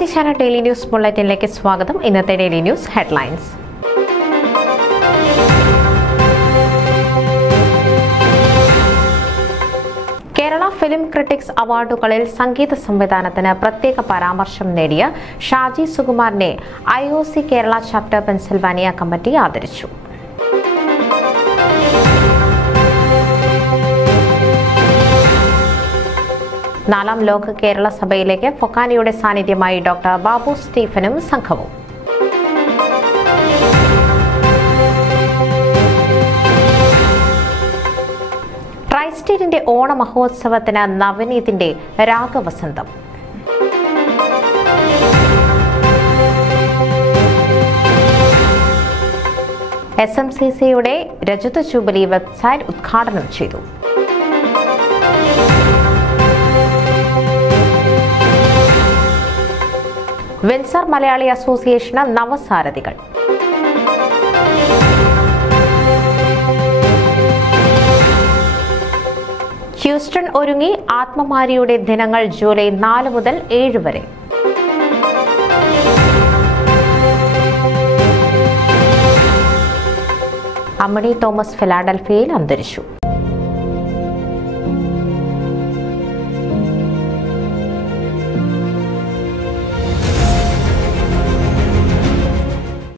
പ്രവാസി channel daily news ബുള്ളറ്റിനിലേക്ക് സ്വാഗതം. ഇന്നത്തെ daily news headlines. Kerala film critics അവാർഡുകളിൽ സംഗീത സംവിധാനത്തിന് പ്രത്യേക പരാമർശം നേടിയ ഷാജി സുകുമാറിനെ IOC Kerala chapter Pennsylvania committee ആദരിച്ചു. നാലാം ലോക കേരള സഭയിലേക്ക് ഫൊക്കാനയുടെ സാന്നിധ്യമായി ഡോക്ടർ ബാബു സ്റ്റീഫനും സംഘവും. ട്രൈസ്റ്റേറ്റിന്റെ ഓണ മഹോത്സവത്തിന് നവനീതിന്റെ രാഗവസന്തം. SMCCയുടെ രജത ജൂബിലി വെബ്സൈറ്റ് ഉദ്ഘാടനം ചെയ്തു. വിൻസർ മലയാളി അസോസിയേഷന് നവസാരഥികൾ. ഹ്യൂസ്റ്റൺ ഒരുങ്ങി ആത്മമാരിയുടെ ദിനങ്ങൾ ജൂലൈ 4 മുതൽ 7 വരെ. അമ്മണി തോമസ് ഫിലാഡൽഫിയയിൽ അന്തരിച്ചു.